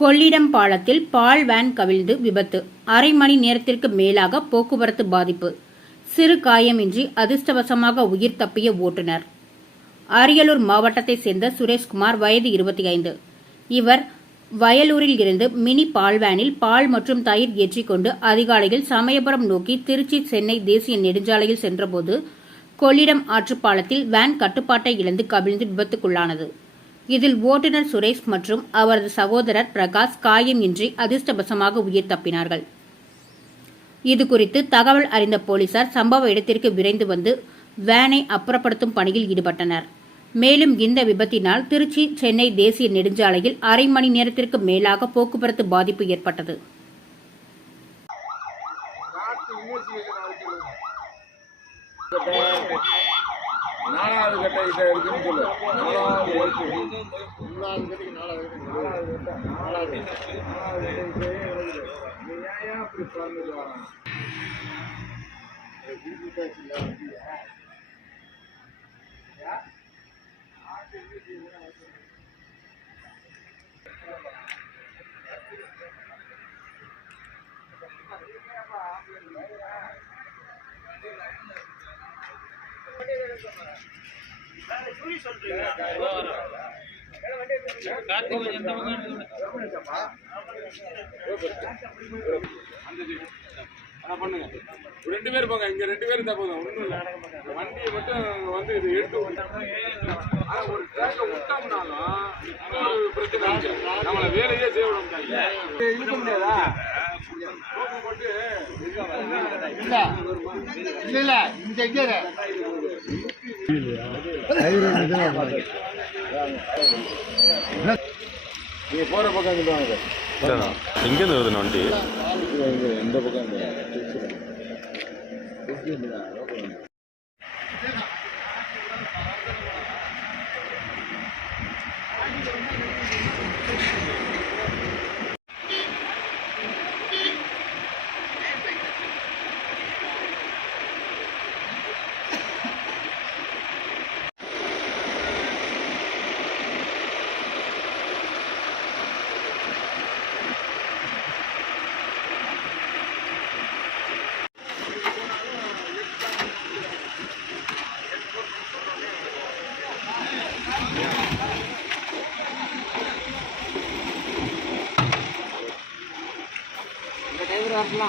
கொள்ளிடம் பாலத்தில் பால் வேன் கவிழ்ந்து விபத்து. அரை மணி நேரத்திற்கு மேலாக போக்குவரத்து பாதிப்பு. சிறு காயமின்றி அதிர்ஷ்டவசமாக உயிர் தப்பிய ஓட்டுநர். அரியலூர் மாவட்டத்தைச் சேர்ந்த சுரேஷ்குமார் வயது இருபத்தி ஐந்து இவர் வயலூரில் இருந்து மினி பால் வேனில் பால் மற்றும் தயிர் ஏற்றிக்கொண்டு அதிகாலையில் சமயபுரம் நோக்கி திருச்சி சென்னை தேசிய நெடுஞ்சாலையில் சென்றபோது கொள்ளிடம் ஆற்றுப்பாலத்தில் வேன் கட்டுப்பாட்டை இழந்து கவிழ்ந்து விபத்துக்குள்ளானது. இதில் ஓட்டுநர் சுரேஷ் மற்றும் அவரது சகோதரர் பிரகாஷ் காயம் இன்றி அதிர்ஷ்டவசமாக உயிர் தப்பினார்கள். இதுகுறித்து தகவல் அறிந்த போலீசார் சம்பவ இடத்திற்கு விரைந்து வந்து வேனை அப்புறப்படுத்தும் பணியில் ஈடுபட்டனர். மேலும் இந்த விபத்தினால் திருச்சி சென்னை தேசிய நெடுஞ்சாலையில் அரை மணி நேரத்திற்கு மேலாக போக்குவரத்து பாதிப்பு ஏற்பட்டது. நாலாவது கட்ட இதை இருக்குன்னு சொல்லு. நாலாவது இருக்கு நாலாவது கட்டிக்கு நாலாவது நாலாவது நாலாவது நாலாவது நீ ஏன் ஏன் அப்படி பிறந்துட்டு வரான் ஆனா பண்ணுங்க ரெண்டு பேர் போங்க இங்க ரெண்டு பேரும் தான் போதும் ஒண்ணும் இல்ல வண்டியை மட்டும் வந்து இது எடுத்து விட்டாங்க. ஆனா ஒரு ட்ராக்கை விட்டோம்னாலும் இன்னொரு பிரச்சனை நம்மளை வேலையே செய்ய விட முடியாது முடியாதா இல்ல இல்ல இல்ல இந்த இங்க நீங்க போற பக்கம் சொல்லுவாங்க எங்கேருந்து வருதுண்ணா வண்டி இந்த பக்கம்? parla